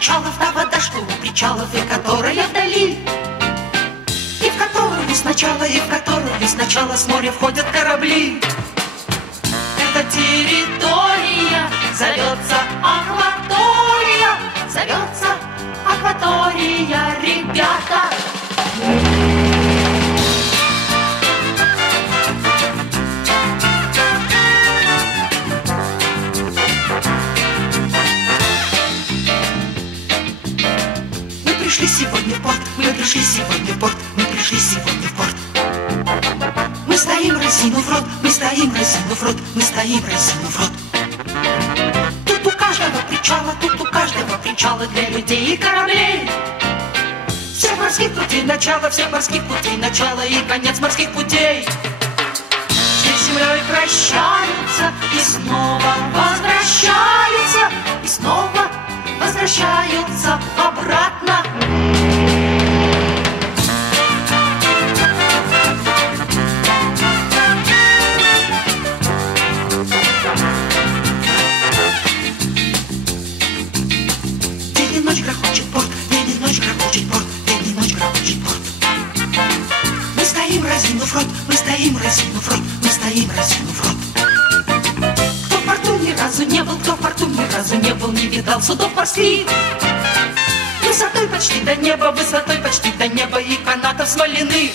причалов та вода, что у причалов, и которая вдали, и в которую сначала, и в которую сначала с моря входят корабли. Эта территория зовется акватория, зовется акватория, ребята. Мы пришли сегодня в порт, мы пришли сегодня в порт, мы пришли сегодня в порт. Мы стоим, разинув рот, мы стоим, разинув рот, мы стоим, разинув рот. Тут у каждого причала для людей и кораблей. Всех морских путей начало, всех морских путей начало и конец морских путей. Все с землей прощаются и снова возвращаются, и снова возвращаются обратно. День и ночь грохочет порт, день и ночь грохочет порт, день и ночь грохочет порт. Мы стоим, разинув рот, мы стоим, разинув рот, мы стоим, разинув рот. Кто в порту ни разу не был, кто в порту ни разу не был, не видал судов морских. Высотой почти до неба, высотой почти до неба и канатов смоляных.